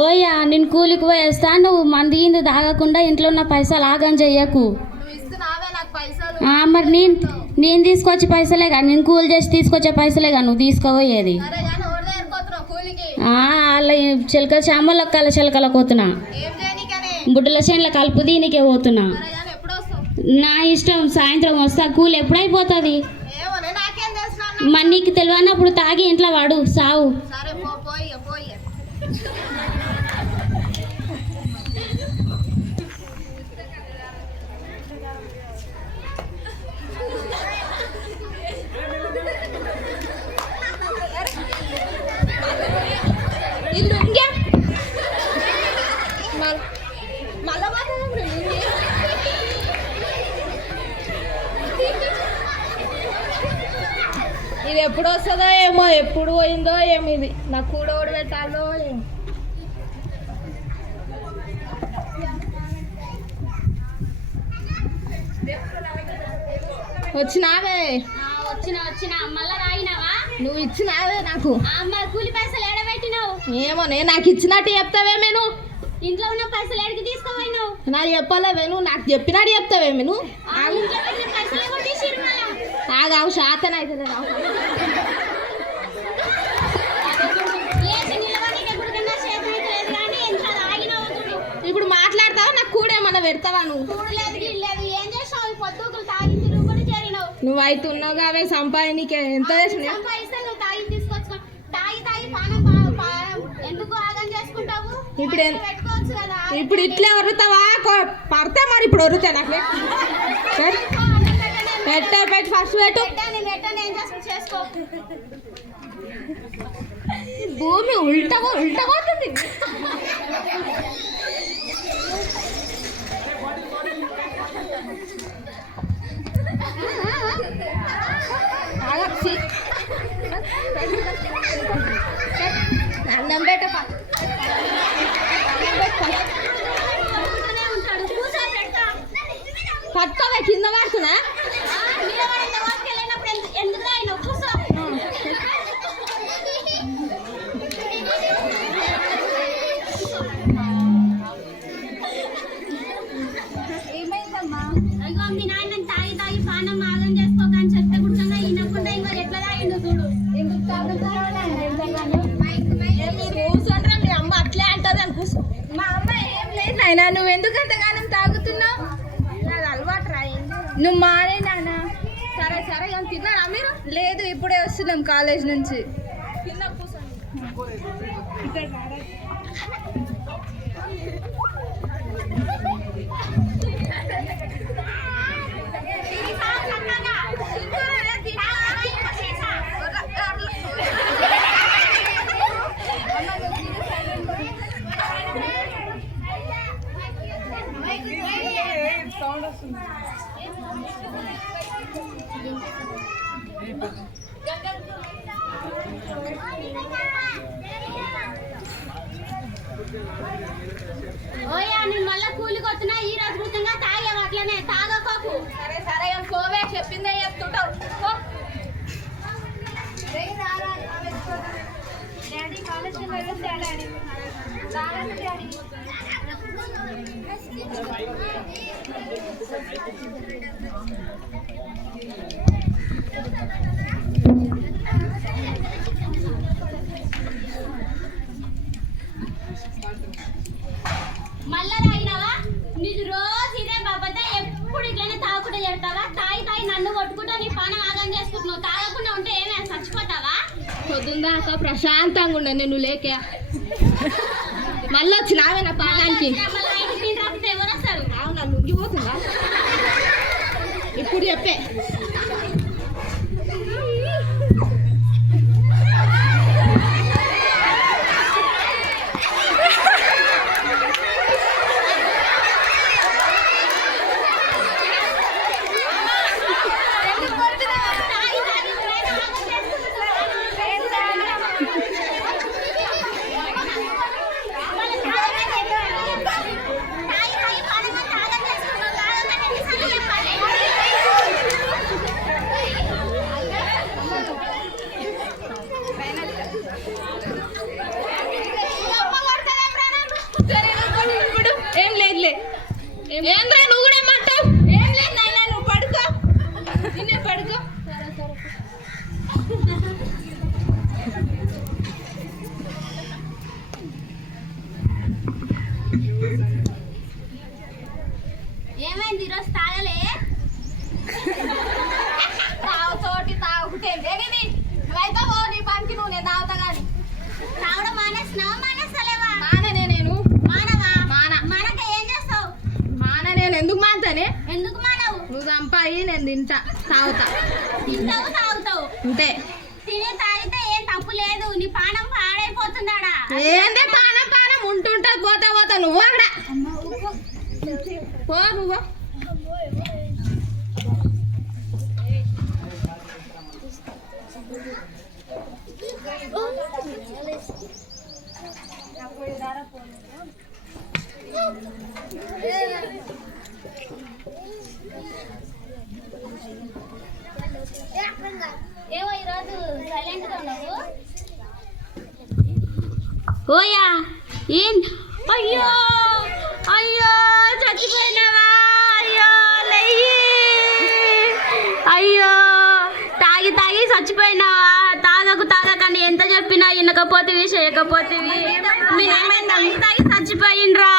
ఓయ్యా నేను కూలికి పోయేస్తా, నువ్వు మంది తాగకుండా ఇంట్లో ఉన్న పైసలు ఆగం చెయ్యకు. మరి నేను తీసుకొచ్చి పైసలేగా, నేను కూలి చేసి తీసుకొచ్చే పైసలేగా నువ్వు తీసుకోపోయేది. అలా చిలకల చామలకు కల చిలకలకు పోతున్నా, బుడ్డల చేనుల కలుపు దీనికే పోతున్నా. నా ఇష్టం, సాయంత్రం వస్తా. కూలి ఎప్పుడైపోతుంది? మరి నీకు తెలియనప్పుడు తాగి ఇంట్లో వాడు సావు. ఇది ఎప్పుడు వస్తుందో ఏమో, ఎప్పుడు పోయిందో ఏమి, ఇది నాకు కూడా ఓడి పెట్టాలో ఏమో. వచ్చినావే? వచ్చినా మళ్ళా రాయినావా? నువ్వు ఇచ్చినావే నాకు. కూలి పైసలు ఏడబెట్టినావు? ఏమోనే, నాకు ఇచ్చినట్టు చెప్తావేమే నువ్వు. ఇంట్లో ఉన్న పైసలు ఎడికి తీసుకోపోయినావు? నాకు చెప్పలేవే నువ్వు, నాకు చెప్పినట్టు చెప్తావేమే నువ్వు. ఆగావు, శాతం అయితే ఇప్పుడు మాట్లాడతావా? నాకు కూడా ఏమన్నా పెడతావా నువ్వు? నువ్వు అయితే ఉన్నావు కావే సంపాది, నీకే ఎంత ఇప్పుడు ఇట్లే వరుతావా? పడతా మరి ఇప్పుడు వరుతా. నాకు పెట్టు ఫస్ట్ పెట్టు. భూమి ఉల్టా పోతుంది. అన్నం పెట్ట పట్టుకోవే, కింద పడుతున్నా. ఏమైందమ్మా? అయ్యో మీ నాయన తాగి పానం ఆగం చేసుకోకని చెప్తే గుర్తంగా ఈయనకుండా ఇంకా ఎట్లా తాగిండు చూడు. ఎందుకు తాగుతారా? మీ అమ్మ అట్లే అంటది అని కూర్చో. మా అమ్మ ఏం లేదు నాయన, నువ్వు ఎందుకు అంతగానం తాగుతున్నావు? అది అలవాటు రాయింది. నువ్వు మానే నాన్న. సరే తిన్నారా మీరు? లేదు, ఇప్పుడే వస్తున్నాం కాలేజ్ నుంచి. కింద కూర్చోండి. ఓయా నేను మళ్ళా కూలికి వస్తున్నా. ఈ రోజు గుర్తంగా తాగావు, అట్లనే తాగకోకు. సరే పోవే, చెప్పిందే చెప్తుంటావు. డాడీ కాలేజ్కి వెళ్ళొస్తా. డాడీ మళ్ళా తాగినావా? నీకు రోజు ఇదే బాబా, ఎప్పుడు ఇట్లనే తాగకుండా చేస్తావా? తాగి నన్ను కొట్టుకుంటా నీ పానం ఆగం చేసుకుంటున్నావు. తాగకుండా ఉంటే ఏమైనా చచ్చిపోతావా? పొద్దుందాక ప్రశాంతంగా ఉండే నేను లేకే. మళ్ళీ వచ్చినావే నా పానానికి. ఎవరు వస్తారు? అవునా, ముగ్గిపోతుందా? ఇప్పుడు చెప్పే. ఏంద్రా నువ్వు కూడా ఏమంటావు? ఏం లేదు నాయనా, నువ్వు పడుకో. నిన్నే పడుకో. ఏమైంది ఈరోజు తాగలే? తాగుతోటి తాగుతే ఏంటిది? నువ్వైతే పో నీ పనికి నువ్వు, నేను తాగుతా కానీ. తాగడం మానేసినావా మానేస్తలేవా? మాననే నేను. మానవా? మాన. మానక ఏం చేస్తావు? మాన నేను ఎందుకు మానతానే? ఎందుకు మానవు? నువ్వు చంపాయి నేను తింటా, తాగుతా తింటావు తాగుతావు. అంతే. తిని తాగితే ఏం తప్పు లేదు. నీ పానం పాడైపోతుందాడా? ఏందే పానం పానం ఉంటుంటా, పోతా పోతా నువ్వు అక్కడ పో నువ్వు. ఏమో ఈరోజు సైలెంట్గా ఉన్నావు. ఓయా ఏం? అయ్యో అయ్యో చచ్చిపోయినావా? అయ్యో లయ్యి. అయ్యో తాగి తాగి చచ్చిపోయినావా? తాగకండి ఎంత చెప్పినా వినకపోతేవి చేయకపోతేవి. తాగి తాగి చచ్చిపోయిండ్రా.